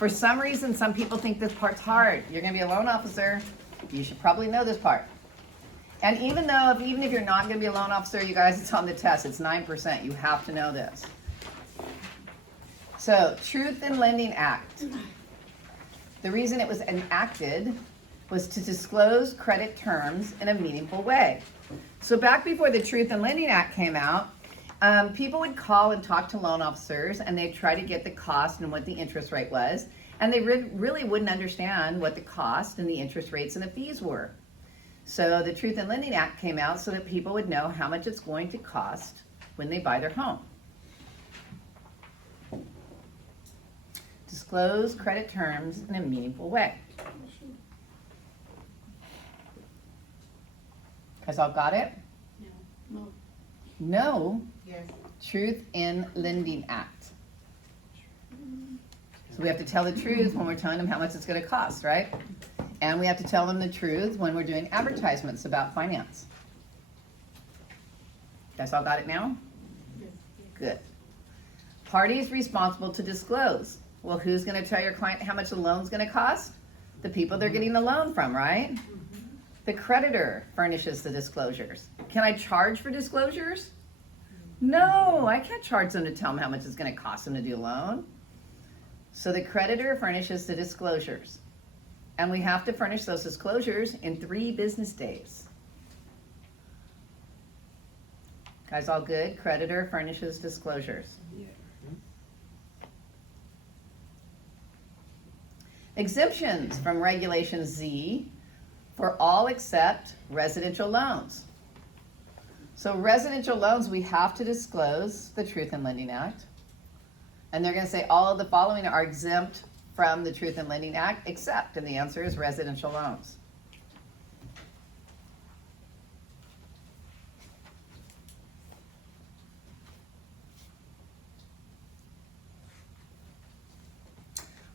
For some reason, some people think this part's hard. You're going to be a loan officer. You should probably know this part. And even if you're not going to be a loan officer, you guys, it's on the test. It's 9%. You have to know this. So, Truth in Lending Act. The reason it was enacted was to disclose credit terms in a meaningful way. So back before the Truth in Lending Act came out, people would call and talk to loan officers, and they'd try to get the cost and what the interest rate was, and they really wouldn't understand what the cost and the interest rates and the fees were. So the Truth in Lending Act came out so that people would know how much it's going to cost when they buy their home. Disclose credit terms in a meaningful way. Guys all got it? No. No. Yes. Truth in Lending Act. So we have to tell the truth when we're telling them how much it's going to cost, right? And we have to tell them the truth when we're doing advertisements about finance. Guys all got it now? Yes. Good. Parties responsible to disclose. Well, who's going to tell your client how much the loan's going to cost? The people they're getting the loan from, right? The creditor furnishes the disclosures. Can I charge for disclosures? No, I can't charge them to tell them how much it's going to cost them to do a loan. So the creditor furnishes the disclosures. And we have to furnish those disclosures in 3 business days. Guys, all good? Creditor furnishes disclosures. Yeah. Exemptions from Regulation Z for all except residential loans. So residential loans, we have to disclose the Truth in Lending Act. And they're going to say all of the following are exempt from the Truth in Lending Act, except, and the answer is residential loans.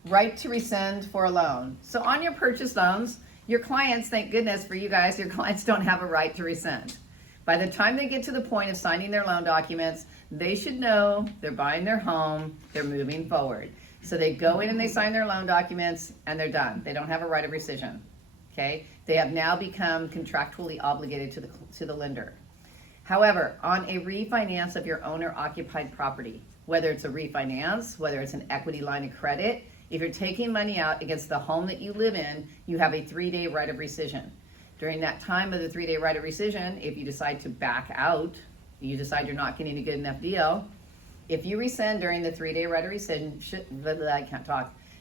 Right to rescind for a loan. So on your purchase loans, your clients, thank goodness for you guys, your clients don't have a right to rescind. By the time they get to the point of signing their loan documents, they should know they're buying their home, they're moving forward. So they go in and they sign their loan documents and they're done. They don't have a right of rescission, okay? They have now become contractually obligated to the lender. However, on a refinance of your owner-occupied property, whether it's a refinance, whether it's an equity line of credit, if you're taking money out against the home that you live in, you have a 3-day right of rescission. During that time of the 3-day right of rescission, if you decide to back out, you decide you're not getting a good enough deal, if you rescind during the 3-day right of rescission,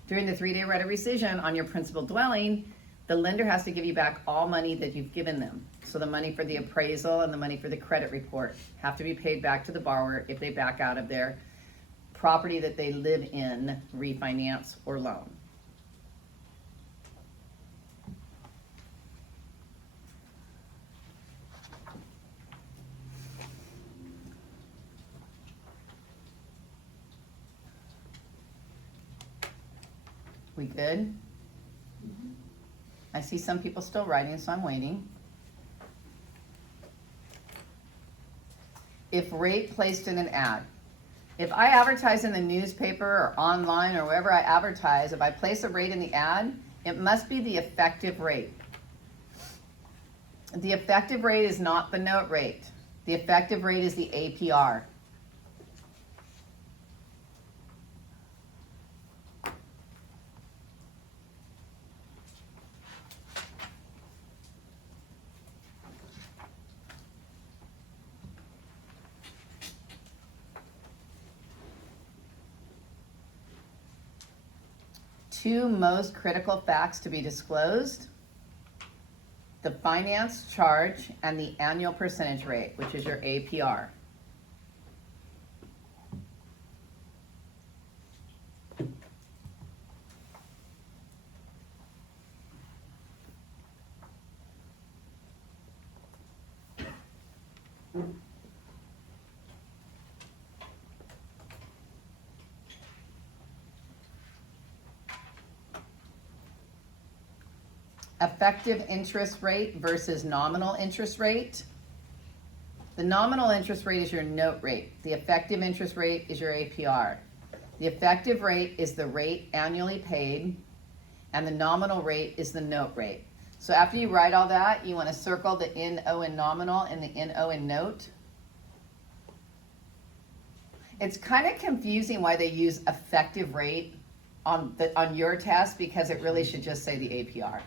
during the 3-day right of rescission on your principal dwelling, the lender has to give you back all money that you've given them. So the money for the appraisal and the money for the credit report have to be paid back to the borrower if they back out of their property that they live in, refinance, or loan. We good? I see some people still writing, so I'm waiting. If rate placed in an ad. If I advertise in the newspaper or online or wherever I advertise, if I place a rate in the ad, it must be the effective rate. The effective rate is not the note rate. The effective rate is the APR. Two most critical facts to be disclosed: the finance charge and the annual percentage rate, which is your APR. Effective interest rate versus nominal interest rate. The nominal interest rate is your note rate. The effective interest rate is your APR. The effective rate is the rate annually paid, and the nominal rate is the note rate. So after you write all that, you want to circle the NO in nominal and the NO in note. It's kind of confusing why they use effective rate on your test, because it really should just say the APR.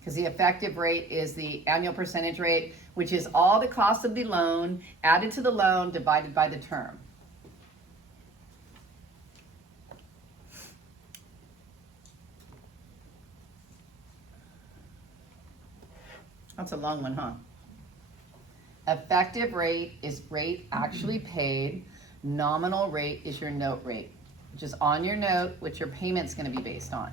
Because the effective rate is the annual percentage rate, which is all the cost of the loan added to the loan divided by the term. That's a long one, huh? Effective rate is rate actually paid. Nominal rate is your note rate, which is on your note, which your payment's going to be based on.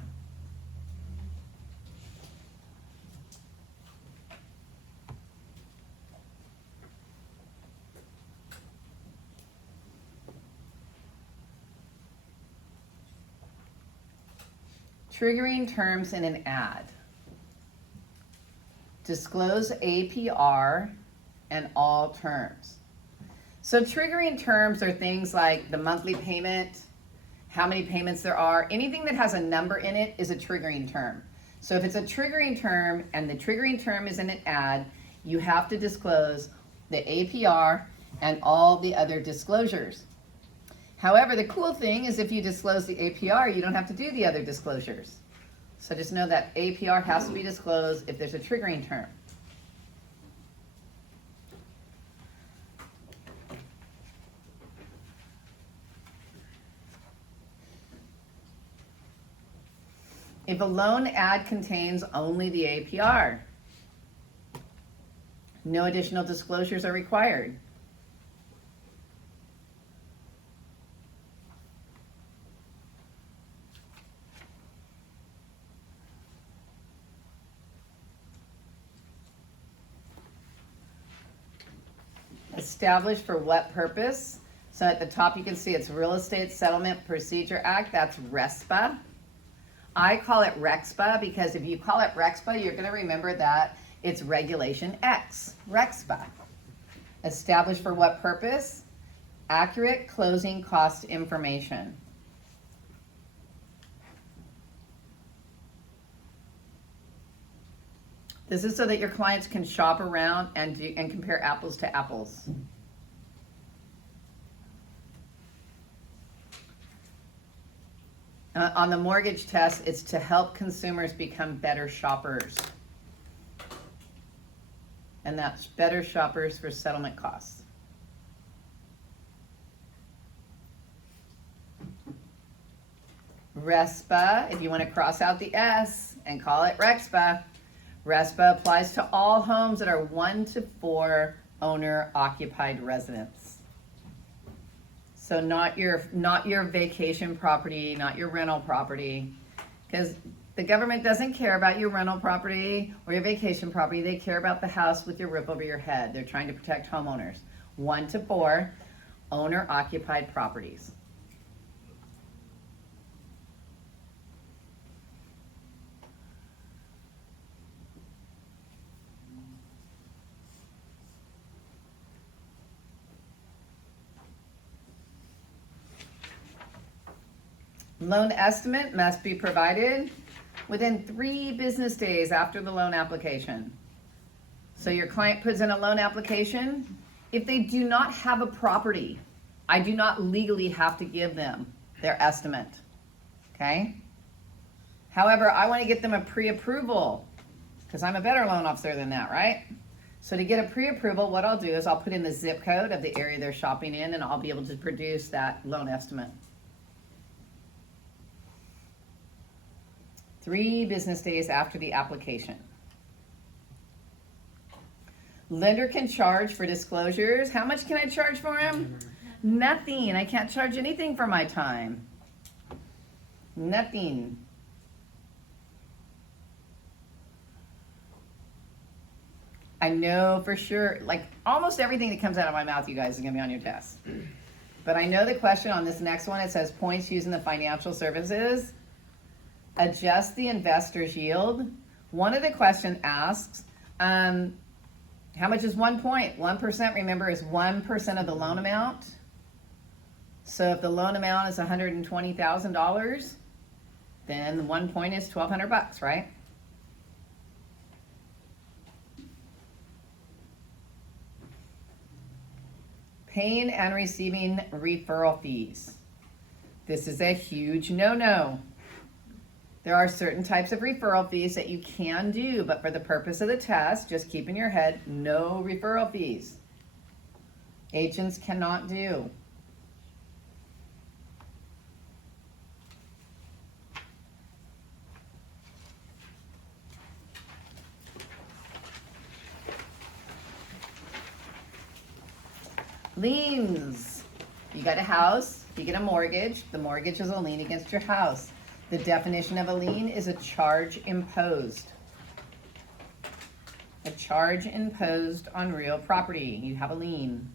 Triggering terms in an ad. Disclose APR and all terms. So triggering terms are things like the monthly payment, how many payments there are. Anything that has a number in it is a triggering term. So if it's a triggering term and the triggering term is in an ad, you have to disclose the APR and all the other disclosures. However, the cool thing is if you disclose the APR, you don't have to do the other disclosures. So just know that APR has to be disclosed if there's a triggering term. If a loan ad contains only the APR, no additional disclosures are required. Established for what purpose? So at the top you can see it's Real Estate Settlement Procedure Act. That's Respa. I call it Respa because if you call it Respa, you're going to remember that it's Regulation X, Respa. Established for what purpose? Accurate closing cost information. This is so that your clients can shop around and compare apples to apples. On the mortgage test, it's to help consumers become better shoppers. And that's better shoppers for settlement costs. Respa, if you want to cross out the S and call it Respa, Respa applies to all homes that are 1 to 4 owner-occupied residents. So not your vacation property, not your rental property, because the government doesn't care about your rental property or your vacation property. They care about the house with your roof over your head. They're trying to protect homeowners. 1 to 4 owner-occupied properties. Loan estimate must be provided within 3 business days after the loan application. So your client puts in a loan application. If they do not have a property, I do not legally have to give them their estimate, okay? However, I want to get them a pre-approval because I'm a better loan officer than that, right? So to get a pre-approval, what I'll do is I'll put in the zip code of the area they're shopping in and I'll be able to produce that loan estimate. 3 business days after the application. Lender can charge for disclosures. How much can I charge for them? Nothing. I can't charge anything for my time. Nothing. I know for sure, like almost everything that comes out of my mouth, you guys, is going to be on your test. But I know the question on this next one, it says points used in the financial services. Adjust the investor's yield. One of the questions asks, how much is 1 point? 1%, remember, is 1% of the loan amount. So if the loan amount is $120,000, then 1 point is $1,200, right? Paying and receiving referral fees. This is a huge no-no. There are certain types of referral fees that you can do, but for the purpose of the test, just keep in your head, no referral fees. Agents cannot do. Liens. You got a house, you get a mortgage. The mortgage is a lien against your house. The definition of a lien is a charge imposed. A charge imposed on real property. You have a lien.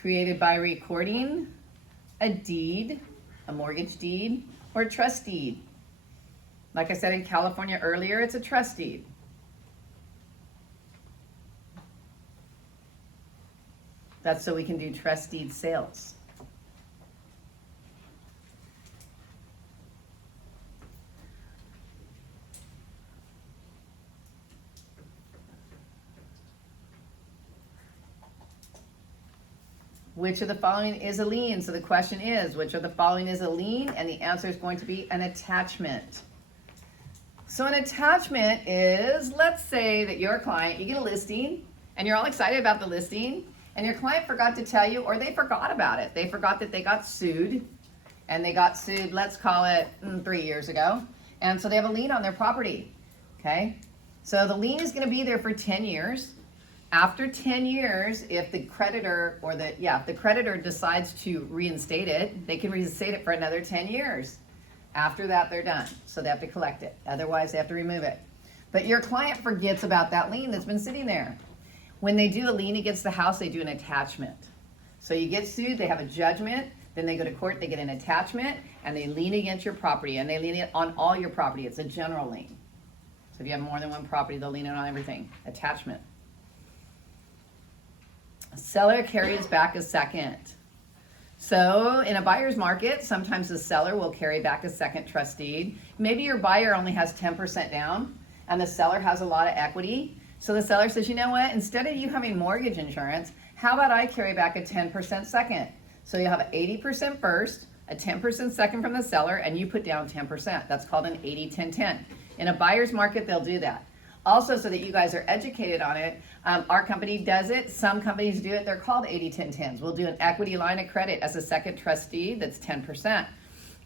Created by recording a deed, a mortgage deed, or a trust deed. Like I said in California earlier, it's a trust deed. That's so we can do trust deed sales. Which of the following is a lien? So the question is, which of the following is a lien? And the answer is going to be an attachment. So an attachment is, let's say that your client, you get a listing, and you're all excited about the listing, and your client forgot to tell you, or they forgot about it. They forgot that they got sued, and they got sued, let's call it 3 years ago. And so they have a lien on their property, okay? So the lien is gonna be there for 10 years. After 10 years, if the creditor if the creditor decides to reinstate it, they can reinstate it for another 10 years. After that, they're done. So they have to collect it. Otherwise, they have to remove it. But your client forgets about that lien that's been sitting there. When they do a lien against the house, they do an attachment. So you get sued, they have a judgment, then they go to court, they get an attachment, and they lien against your property, and they lien it on all your property. It's a general lien. So if you have more than one property, they'll lien it on everything. Attachment. Seller carries back a second. So in a buyer's market, sometimes the seller will carry back a second trust deed. Maybe your buyer only has 10% down and the seller has a lot of equity. So the seller says, you know what, instead of you having mortgage insurance, how about I carry back a 10% second? So you'll have 80% first, a 10% second from the seller, and you put down 10%. That's called an 80-10-10. In a buyer's market, they'll do that. Also, so that you guys are educated on it, our company does it. Some companies do it. They're called 80-10-10s. We'll do an equity line of credit as a second trustee that's 10%.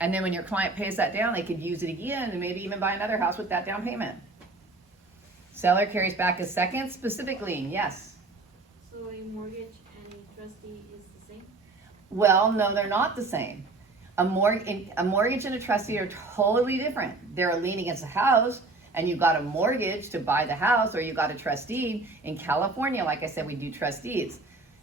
And then when your client pays that down, they could use it again and maybe even buy another house with that down payment. Seller carries back a second specific lien. Yes? So a mortgage and a trustee is the same? Well, no, they're not the same. A mortgage and a trustee are totally different. They're a lien against a house, and you got a mortgage to buy the house, or you got a trustee. In California, like I said, we do trustees.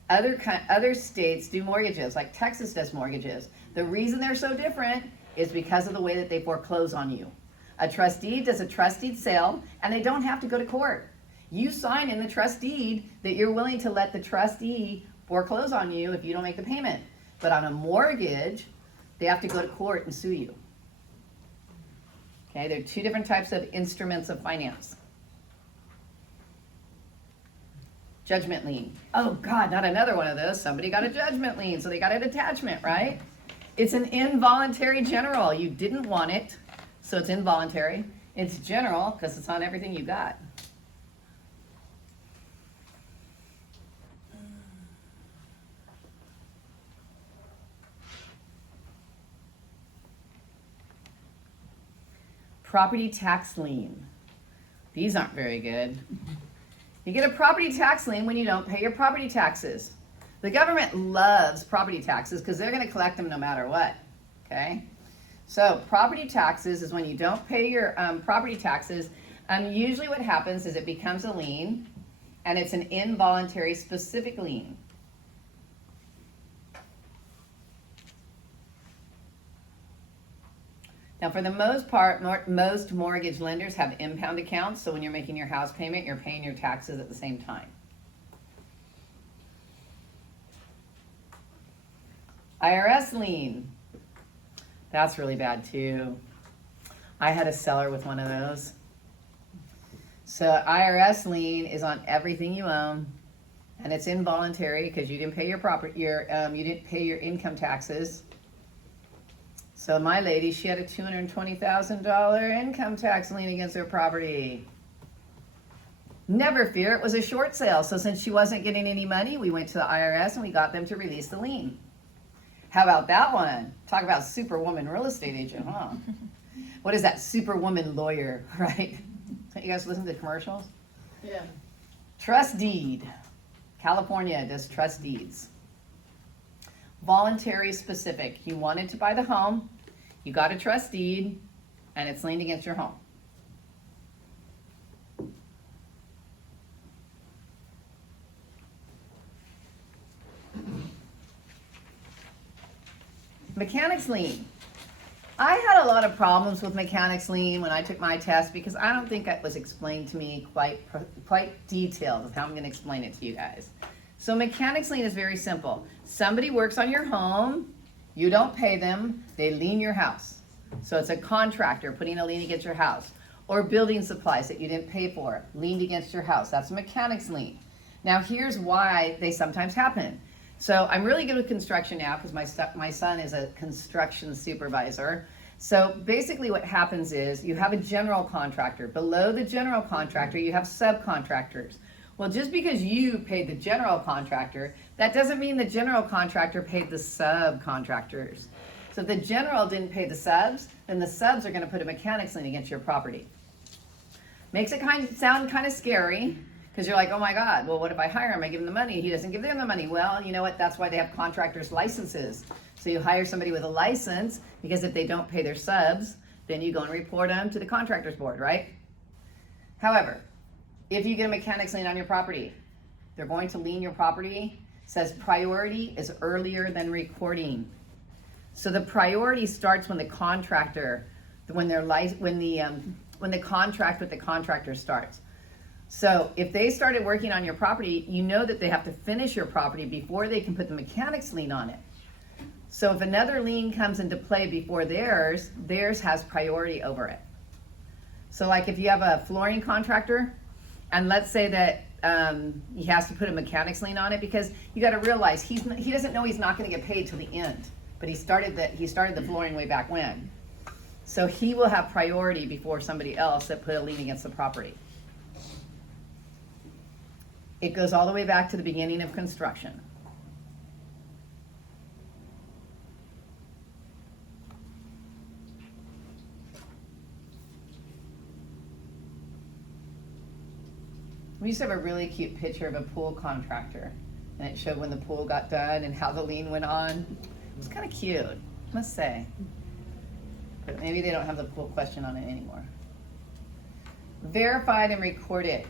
Other states do mortgages, like Texas does mortgages. The reason they're so different is because of the way that they foreclose on you. A trustee does a trust deed sale, and they don't have to go to court. You sign in the trust deed that you're willing to let the trustee foreclose on you if you don't make the payment. But on a mortgage, they have to go to court and sue you. Okay, there are two different types of instruments of finance. Judgment lien. Oh God, not another one of those. Somebody got a judgment lien, so they got an attachment, right? It's an involuntary general. You didn't want it, so it's involuntary. It's general because it's on everything you got. Property tax lien. These aren't very good. You get a property tax lien when you don't pay your property taxes. The government loves property taxes because they're going to collect them no matter what. Okay? So property taxes is when you don't pay your property taxes. Usually what happens is it becomes a lien, and it's an involuntary specific lien. Now, for the most part, most mortgage lenders have impound accounts, so when you're making your house payment, you're paying your taxes at the same time. Irs Lien. That's really bad too. I had a seller with one of those. So Irs Lien is on everything you own, and it's involuntary because you didn't pay you didn't pay your income taxes. So my lady, she had a $220,000 income tax lien against her property. Never fear, it was a short sale. So since she wasn't getting any money, we went to the IRS and we got them to release the lien. How about that one? Talk about superwoman real estate agent, huh? What is that? Superwoman lawyer, right? You guys listen to commercials? Yeah. Trust deed. California does trust deeds. Voluntary specific. You wanted to buy the home, you got a trust deed, and it's liened against your home. Mechanics lien. I had a lot of problems with mechanics lien when I took my test because I don't think it was explained to me quite detailed of how I'm going to explain it to you guys. So mechanics lien is very simple. Somebody works on your home, you don't pay them, they lien your house. So it's a contractor putting a lien against your house, or building supplies that you didn't pay for, liened against your house. That's a mechanics lien. Now here's why they sometimes happen. So I'm really good with construction now because my son is a construction supervisor. So basically what happens is you have a general contractor. Below the general contractor, you have subcontractors. Well, just because you paid the general contractor, that doesn't mean the general contractor paid the subcontractors. So if the general didn't pay the subs, then the subs are going to put a mechanics lien against your property. Makes it sound kind of scary. Because you're like, oh my God, well, what if I hire him? I give him the money. He doesn't give them the money. Well, you know what? That's why they have contractors' licenses. So you hire somebody with a license, because if they don't pay their subs, then you go and report them to the contractors board, right? However, if you get a mechanics lien on your property, they're going to lien your property. Says priority is earlier than recording. So the priority starts when the contractor, when the contract with the contractor starts. So if they started working on your property, you know that they have to finish your property before they can put the mechanics lien on it. So if another lien comes into play before theirs has priority over it. So like if you have a flooring contractor, and let's say that he has to put a mechanics lien on it, because you got to realize he doesn't know he's not going to get paid till the end, but he started the flooring way back when. So he will have priority before somebody else that put a lien against the property. It goes all the way back to the beginning of construction. We used to have a really cute picture of a pool contractor, and it showed when the pool got done and how the lien went on. It was kind of cute, I must say. But maybe they don't have the pool question on it anymore. Verified and recorded.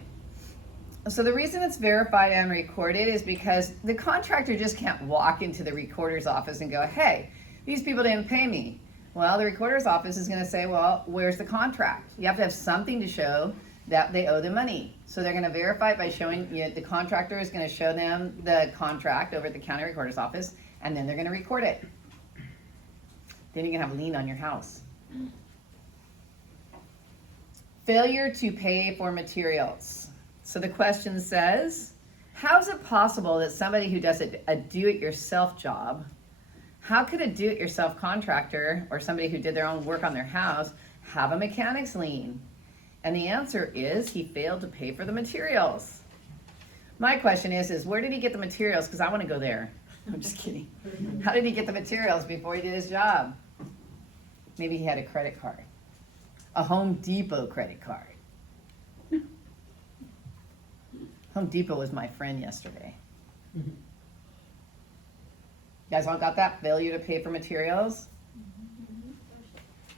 So the reason it's verified and recorded is because the contractor just can't walk into the recorder's office and go, hey, these people didn't pay me. Well, the recorder's office is going to say, well, where's the contract? You have to have something to show that they owe the money. So they're going to verify it by showing, the contractor is going to show them the contract over at the county recorder's office, and then they're going to record it. Then you're going to have a lien on your house. Failure to pay for materials. So the question says, how is it possible that somebody who does a do-it-yourself job, how could a do-it-yourself contractor or somebody who did their own work on their house have a mechanics lien? And the answer is he failed to pay for the materials. My question is where did he get the materials? Because I want to go there. I'm just kidding. How did he get the materials before he did his job? Maybe he had a credit card, a Home Depot credit card. Home Depot was my friend yesterday. You guys all got that? Failure to pay for materials?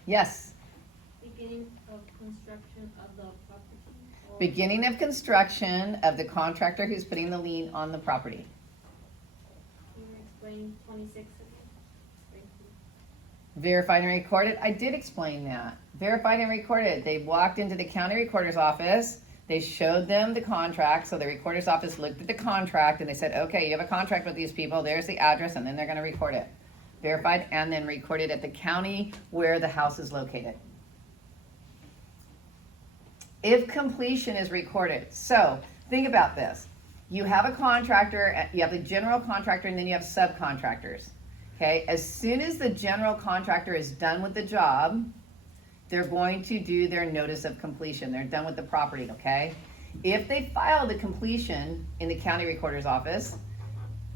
Yes. Beginning of construction of the property. Beginning of construction of the contractor who's putting the lien on the property. Can you explain 26 again? Thank Verified and recorded, I did explain that. Verified and recorded, they walked into the county recorder's office, they showed them the contract, so the recorder's office looked at the contract and they said, okay, you have a contract with these people, there's the address, and then they're gonna record it. Verified and then recorded at the county where the house is located. If completion is recorded, so think about this. You have a contractor, you have the general contractor, and then you have subcontractors. Okay, as soon as the general contractor is done with the job, they're going to do their notice of completion. They're done with the property, okay? If they file the completion in the county recorder's office,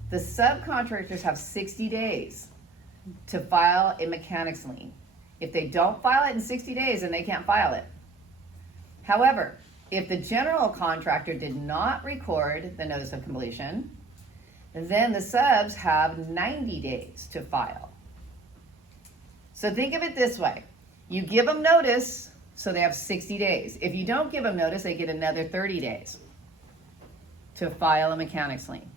the subcontractors have 60 days to file a mechanics lien. If they don't file it in 60 days, then they can't file it. However, if the general contractor did not record the notice of completion, then the subs have 90 days to file. So think of it this way. You give them notice, so they have 60 days. If you don't give them notice, they get another 30 days to file a mechanics lien.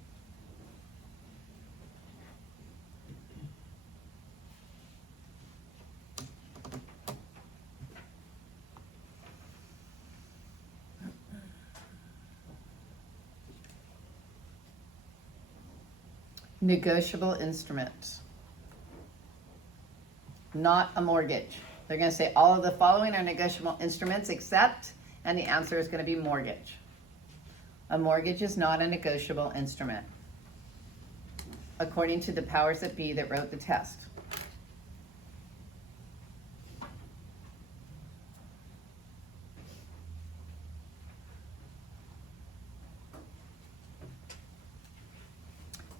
Negotiable instrument. Not a mortgage. They're going to say all of the following are negotiable instruments except, and the answer is going to be mortgage. A mortgage is not a negotiable instrument, according to the powers that be that wrote the test.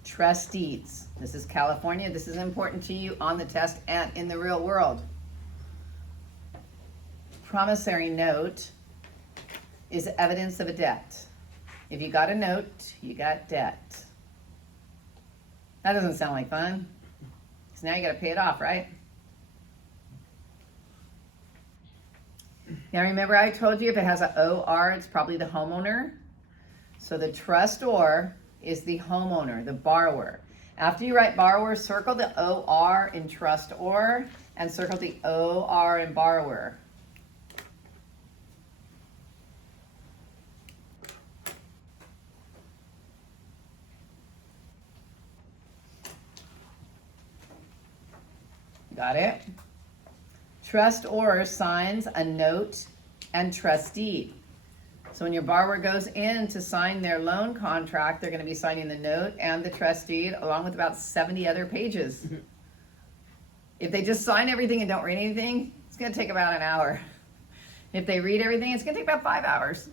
Trust deeds. This is California. This is important to you on the test and in the real world. Promissory note is evidence of a debt. If you got a note, you got debt. That doesn't sound like fun. So now you got to pay it off, right? Now remember I told you if it has an OR, it's probably the homeowner. So the trustor is the homeowner, the borrower. After you write borrower, circle the OR in trustor and circle the OR in borrower. Got it? Trustor signs a note and trust deed. So when your borrower goes in to sign their loan contract, they're going to be signing the note and the trust deed along with about 70 other pages. If they just sign everything and don't read anything, it's going to take about an hour. If they read everything, it's going to take about 5 hours.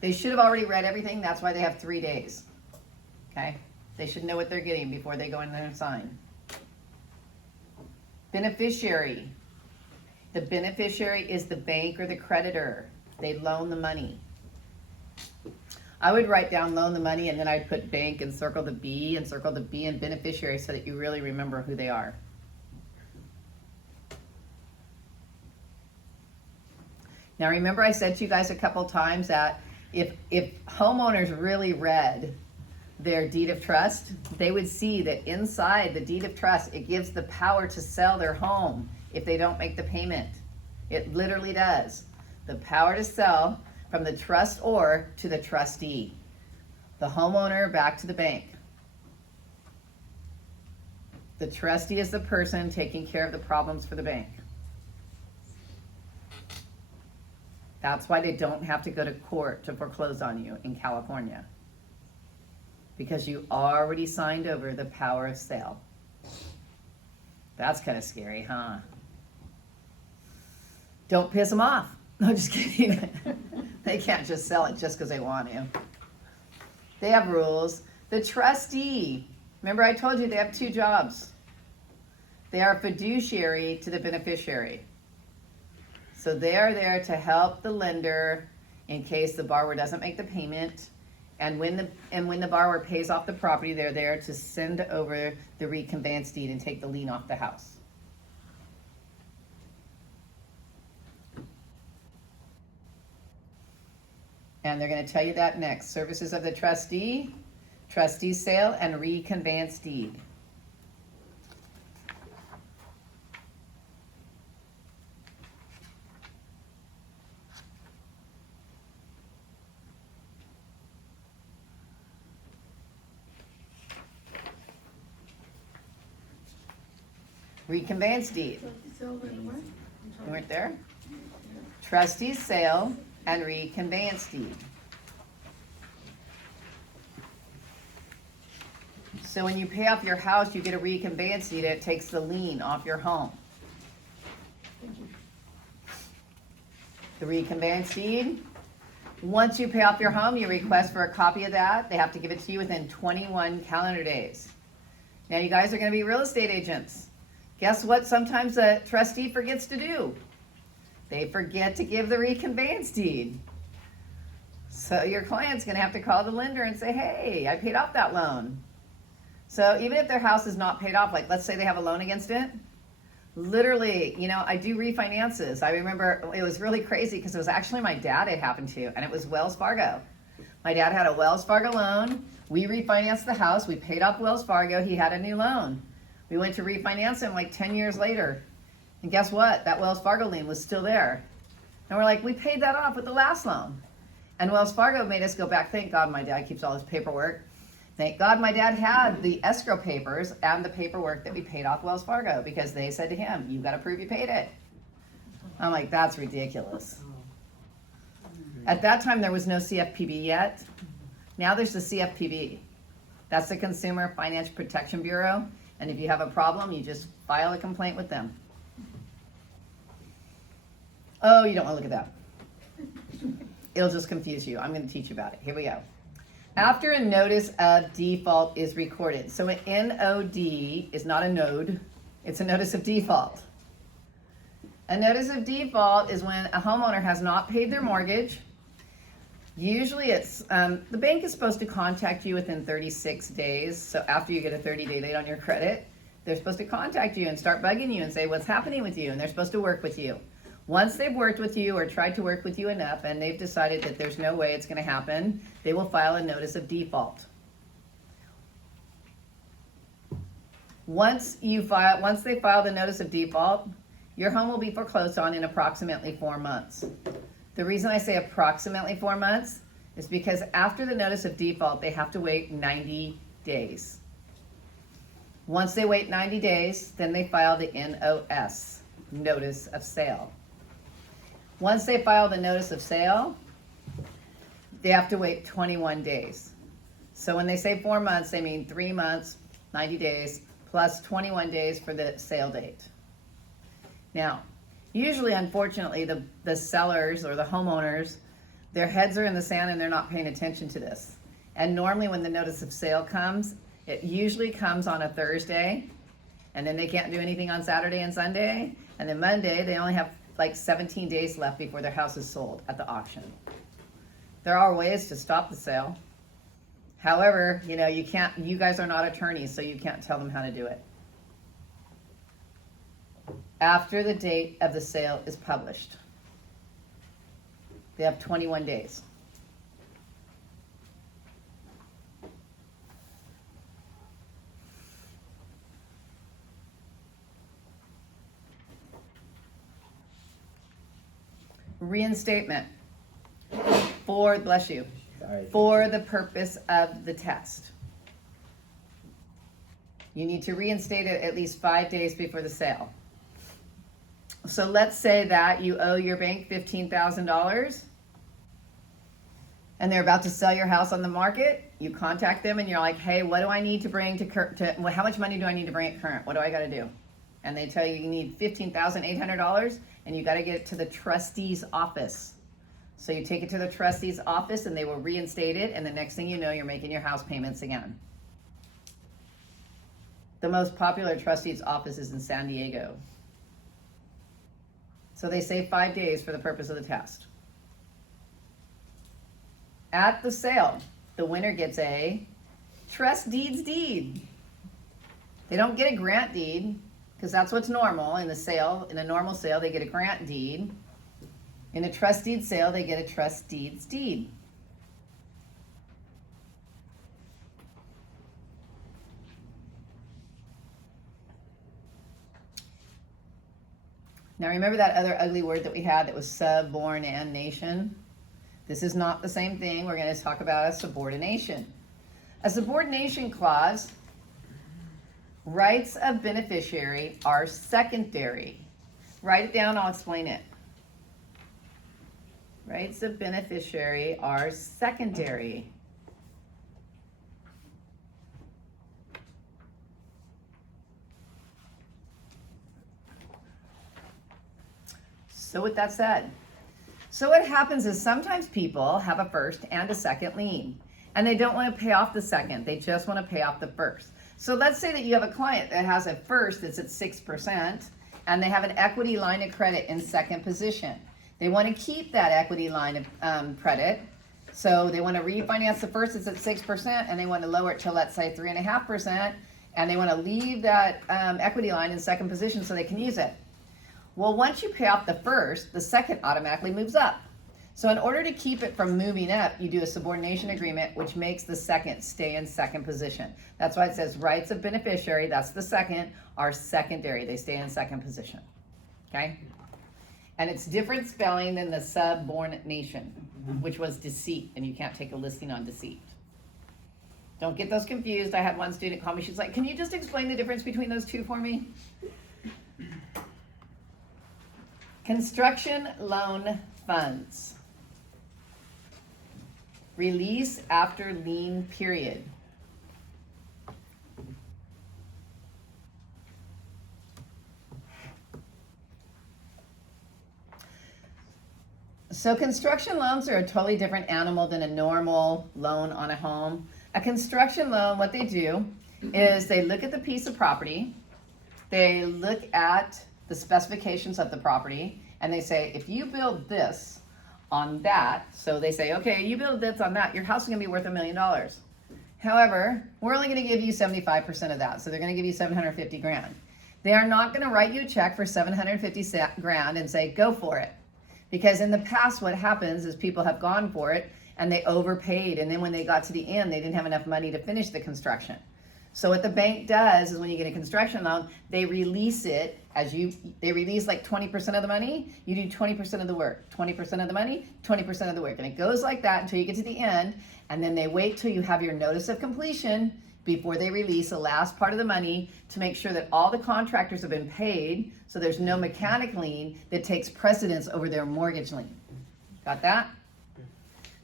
They should have already read everything. That's why they have 3 days. Okay? They should know what they're getting before they go in there and sign. Beneficiary. The beneficiary is the bank or the creditor. They loan the money. I would write down loan the money and then I'd put bank and circle the B and circle the B and beneficiary so that you really remember who they are. Now remember I said to you guys a couple times that if homeowners really read their deed of trust, they would see that inside the deed of trust, it gives the power to sell their home if they don't make the payment. It literally does. The power to sell from the trustor to the trustee. The homeowner back to the bank. The trustee is the person taking care of the problems for the bank. That's why they don't have to go to court to foreclose on you in California. Because you already signed over the power of sale. That's kind of scary, huh? Don't piss them off. No, just kidding. They can't just sell it just because they want to. They have rules. The trustee, remember I told you they have 2 jobs. They are fiduciary to the beneficiary. So they are there to help the lender in case the borrower doesn't make the payment. And when the borrower pays off the property, they're there to send over the reconveyance deed and take the lien off the house. And they're going to tell you that next. Services of the trustee, trustee sale, and reconveyance deed. Reconveyance deed. Sale and what? You weren't there? Trustee's sale and reconveyance deed. So when you pay off your house, you get a reconveyance deed. It takes the lien off your home. The reconveyance deed. Once you pay off your home, you request for a copy of that. They have to give it to you within 21 calendar days. Now you guys are going to be real estate agents. Guess what sometimes a trustee forgets to do? They forget to give the reconveyance deed. So your client's going to have to call the lender and say, hey, I paid off that loan. So even if their house is not paid off, like let's say they have a loan against it, literally, you know, I do refinances. I remember it was really crazy because it was actually my dad it happened to, and it was Wells Fargo. My dad had a Wells Fargo loan. We refinanced the house. We paid off Wells Fargo. He had a new loan. We went to refinance him like 10 years later. And guess what? That Wells Fargo lien was still there. And we're like, we paid that off with the last loan. And Wells Fargo made us go back. Thank God my dad keeps all his paperwork. Thank God my dad had the escrow papers and the paperwork that we paid off Wells Fargo, because they said to him, you got to prove you paid it. I'm like, that's ridiculous. At that time, there was no CFPB yet. Now there's the CFPB. That's the Consumer Financial Protection Bureau. And if you have a problem, you just file a complaint with them. Oh, you don't want to look at that. It'll just confuse you. I'm going to teach you about it. Here we go. After a notice of default is recorded. So an NOD is not a node. It's a notice of default. A notice of default is when a homeowner has not paid their mortgage. Usually it's, the bank is supposed to contact you within 36 days. So after you get a 30-day late on your credit, they're supposed to contact you and start bugging you and say what's happening with you, and they're supposed to work with you. Once they've worked with you or tried to work with you enough and they've decided that there's no way it's going to happen, they will file a notice of default. Once they file the notice of default, your home will be foreclosed on in approximately 4 months. The reason I say approximately 4 months is because after the notice of default, they have to wait 90 days. Once they wait 90 days, then they file the NOS, notice of sale. Once they file the notice of sale, they have to wait 21 days. So when they say 4 months, they mean 3 months, 90 days, plus 21 days for the sale date. Now, usually, unfortunately, the sellers or the homeowners, their heads are in the sand and they're not paying attention to this. And normally when the notice of sale comes, it usually comes on a Thursday, and then they can't do anything on Saturday and Sunday. And then Monday, they only have like 17 days left before their house is sold at the auction. There are ways to stop the sale. However, you know, you guys are not attorneys, so you can't tell them how to do it. After the date of the sale is published, they have 21 days. Reinstatement for, bless you, for the purpose of the test. You need to reinstate it at least 5 days before the sale. So let's say that you owe your bank $15,000 and they're about to sell your house on the market. You contact them and you're like, hey, what do I need to bring how much money do I need to bring it current? What do I got to do? And they tell you you need $15,800 and you got to get it to the trustee's office. So you take it to the trustee's office and they will reinstate it, and the next thing you know, you're making your house payments again. The most popular trustee's office is in San Diego. So they say 5 days for the purpose of the test. At the sale, the winner gets a trust deeds deed. They don't get a grant deed, because that's what's normal in the sale. In a normal sale, they get a grant deed. In a trust deed sale, they get a trust deeds deed. Now remember that other ugly word that we had that was subordination? This is not the same thing. We're going to talk about a subordination. A subordination clause Rights of beneficiary are secondary. Write it down, I'll explain it. Rights of beneficiary are secondary. So with that said, so what happens is sometimes people have a first and a second lien, and they don't want to pay off the second, they just want to pay off the first. So let's say that you have a client that has a first that's at 6%, and they have an equity line of credit in second position. They want to keep that equity line of credit, so they want to refinance the first that's at 6%, and they want to lower it to, let's say, 3.5%, and they want to leave that equity line in second position so they can use it. Well, once you pay off the first, the second automatically moves up. So in order to keep it from moving up, you do a subordination agreement, which makes the second stay in second position. That's why it says rights of beneficiary, that's the second, are secondary. They stay in second position, okay? And it's different spelling than the subordination, which was deceit, and you can't take a listing on deceit. Don't get those confused. I had one student call me, she's like, can you just explain the difference between those two for me? Construction loan funds. Release after lien period. So construction loans are a totally different animal than a normal loan on a home. A construction loan, what they do is they look at the piece of property, they look at the specifications of the property, and they say, if you build this on that, so they say, okay, you build this on that, your house is gonna be worth $1 million. However, we're only gonna give you 75% of that, so they're gonna give you 750 grand. They are not gonna write you a check for 750 grand and say, go for it. Because in the past, what happens is people have gone for it and they overpaid, and then when they got to the end, they didn't have enough money to finish the construction. So what the bank does is when you get a construction loan, they release it they release like 20% of the money, you do 20% of the work, 20% of the money, 20% of the work. And it goes like that until you get to the end, and then they wait till you have your notice of completion before they release the last part of the money to make sure that all the contractors have been paid, so there's no mechanic lien that takes precedence over their mortgage lien. Got that?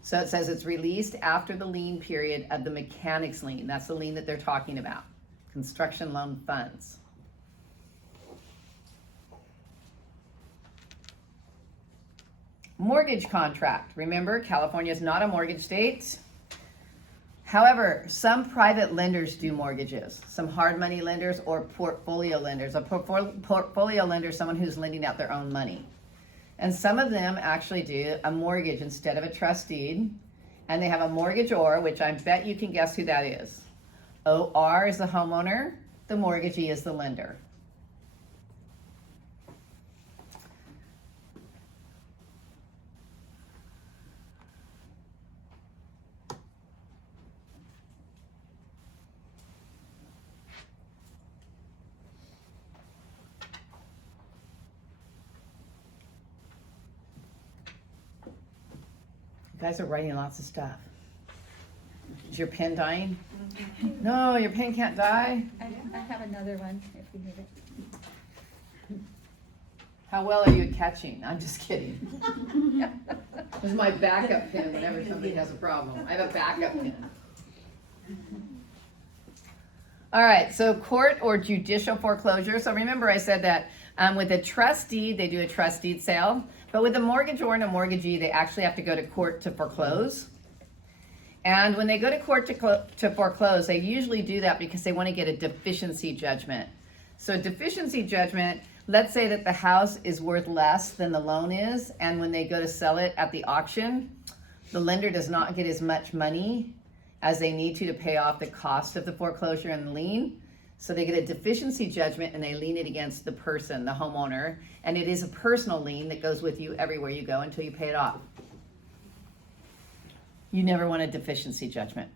So it says it's released after the lien period of the mechanic's lien. That's the lien that they're talking about. Construction loan funds. Mortgage contract. Remember, California is not a mortgage state. However, some private lenders do mortgages. Some hard money lenders or portfolio lenders. A portfolio lender is someone who's lending out their own money. And some of them actually do a mortgage instead of a trust deed. And they have a mortgagor, which I bet you can guess who that is. OR is the homeowner, the mortgagee is the lender. You guys are writing lots of stuff. Is your pen dying? No, your pen can't die. I have another one if you need it. How well are you at catching? I'm just kidding. This is my backup pen whenever somebody has a problem. I have a backup pen. All right, so court or judicial foreclosure. So remember I said that with a trust deed, they do a trust deed sale. But with a mortgagor and a mortgagee, they actually have to go to court to foreclose. And when they go to court to foreclose, they usually do that because they want to get a deficiency judgment. So a deficiency judgment, let's say that the house is worth less than the loan is, and when they go to sell it at the auction, the lender does not get as much money as they need to pay off the cost of the foreclosure and the lien. So they get a deficiency judgment and they lien it against the person, the homeowner, and it is a personal lien that goes with you everywhere you go until you pay it off. You never want a deficiency judgment.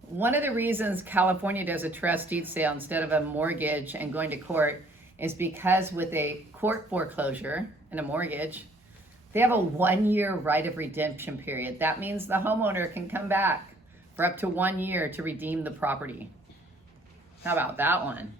One of the reasons California does a trust deed sale instead of a mortgage and going to court is because with a court foreclosure and a mortgage, They have a 1-year right of redemption period. That means the homeowner can come back for up to 1 year to redeem the property. How about that one?